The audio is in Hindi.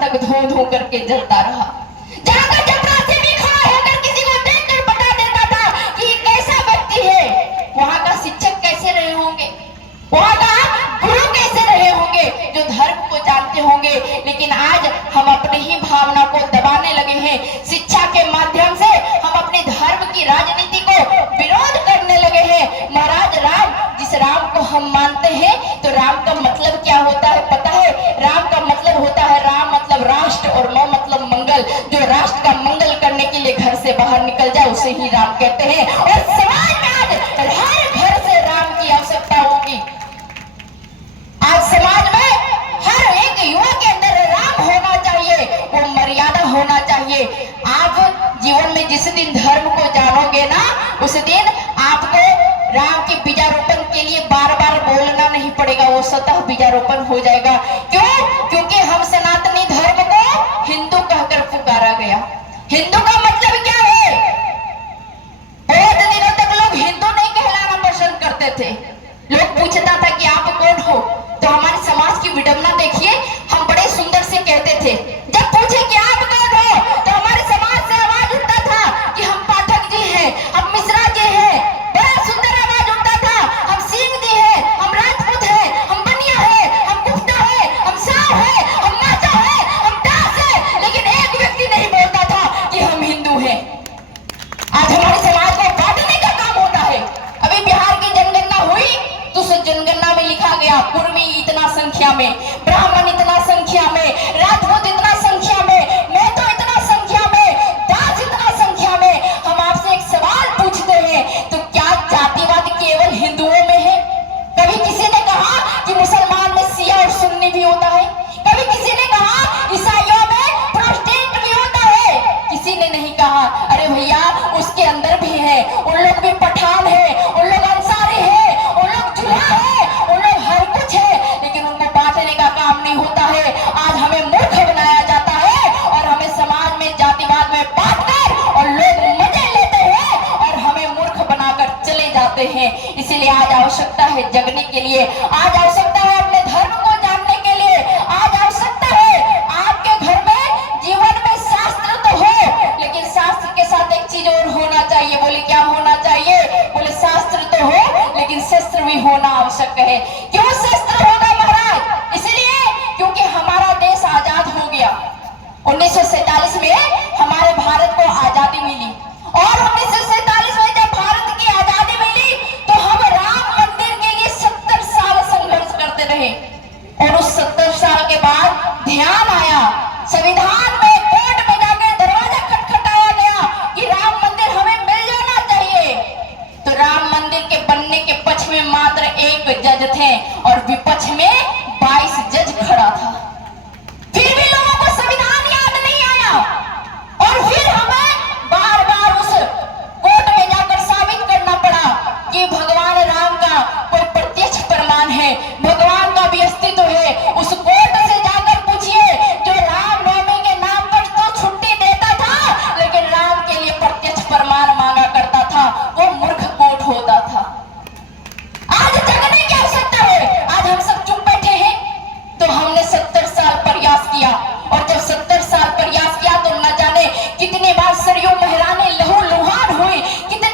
तक धो धो करके जलता रहा। जहां का चपरासी भी खड़ा होकर किसी को देखकर बता देता था कि ये कैसा व्यक्ति है। वहां का शिक्षक कैसे रहे होंगे, वहां का गुरु कैसे रहे होंगे, जो धर्म को जानते होंगे। लेकिन आज हम अपनी ही भावना को दबाने लगे हैं। शिक्षा के माध्यम से हम अपने धर्म की राजनीति को विरोध करने लगे हैं। महाराज राम, जिस राम को हम मानते हैं, तो राम का मतलब क्या होता है पता है? राम का मतलब होता है, राम मतलब राष्ट्र और म मतलब मंगल। जो राष्ट्र का मंगल करने के लिए घर से बाहर निकल जाए उसे ही राम कहते हैं। और समाज में आज हर घर से राम की आवश्यकता होगी। आज समाज में हर एक युवा के अंदर राम होना चाहिए, वो मर्यादा होना चाहिए। आप जीवन में जिस दिन धर्म को जानोगे ना, उस दिन आपको राम के बीजारोपण के लिए बार बार बोलना नहीं पड़ेगा, वो स्वतः बीजारोपण हो जाएगा। क्यों? क्योंकि हम सनातनी धर्म को हिंदू कहकर पुकारा गया। हिंदू का मतलब क्या है? बहुत दिनों तक लोग हिंदू नहीं कहलाना पसंद करते थे। लोग पूछता था कि आप कौन हो, तो हमारे समाज की विडंबना देखिए, हम बड़े सुंदर से कहते थे। जब पूछे कि आप कौन हो, तो हमारे समाज से आवाज उठता था कि हम पाठक जी हैं, हम मिश्रा जी हैं। बड़ा सुंदर आवाज उठता था, हम सिंह जी हैं, हम राजपूत हैं, हम बनिया हैं, हम गुप्ता हैं, हम साव हैं, हम माचा हैं, हम दास हैं। लेकिन एक व्यक्ति नहीं बोलता था कि हम हिंदू हैं। आज हमारे समाज को बांटने का काम होता है। अभी बिहार की जनगणना हुई तो उस जनगणना में लिखा गया कुर्मी इतना संख्या में, ब्राह्मण इतना संख्या में, राजपूत इतना संख्या में, मैं तो इतना संख्या में, दास इतना संख्या में। हम आपसे एक सवाल पूछते हैं, तो क्या जातिवाद केवल हिंदुओं में है? कभी किसी ने कहा कि मुसलमान में शिया और सुन्नी भी होता है? कभी किसी ने कहा ईसाइयों में प्रोटेस्टेंट भी होता है? किसी ने नहीं कहा। अरे भैया, उसके अंदर भी है, उन लोग भी पठान है, उन लोग अंसारी है, उन लोग जुल्हा है, उन लोग हर कुछ है, लेकिन उनको बांटने का काम नहीं होता है। आज हमें मूर्ख बनाया जाता है और हमें समाज में जातिवाद में बांटकर और लोग मजे लेते हैं और हमें मूर्ख बनाकर चले जाते हैं। इसीलिए आज आवश्यकता है जगने के लिए, आज आवश्यकता है अपने धर्म को जानने के लिए, आज आवश्यकता है आपके घर में जीवन में शास्त्र तो हो, लेकिन शास्त्र के साथ एक चीज और होना चाहिए। बोले क्या होना चाहिए? बोले शास्त्र तो हो, लेकिन शस्त्र भी होना आवश्यक है। क्यों शस्त्र होगा महाराज? इसलिए क्योंकि हमारा देश आजाद हो गया। 1947 में हमारे भारत को आजादी मिली और 1947 में जब भारत की आजादी मिली तो हम राम मंदिर के लिए 70 साल संघर्ष करते रहे। और उस 70 साल के बाद ध्यान आया, संविधान में कोर्ट में जाकर दरवाजा खटखटाया गया कि राम मंदिर हमें मिल जाना चाहिए। तो राम मंदिर के बनने के पक्ष में मात्र एक जज थे और विपक्ष में 22 जज खड़ा था। फिर भी लोगों को संविधान याद नहीं आया और फिर हमें बार बार उस कोर्ट में जाकर साबित करना पड़ा कि भगवान राम का कोई प्रत्यक्ष प्रमाण है, भगवान का भी अस्तित्व है। उस कोर्ट से जाकर पूछिए, जो रामनवमी के नाम पर तो छुट्टी देता था लेकिन राम के लिए प्रत्यक्ष प्रमाण मांगा करता था, वो मूर्ख कोर्ट होता था। आज जगने की आवश्यकता है। आज हम सब चुप बैठे हैं तो हमने 70 साल प्रयास किया और जब 70 साल प्रयास किया तो न जाने कितने बार सरयू महारानी लहू लुहान हुई, कितने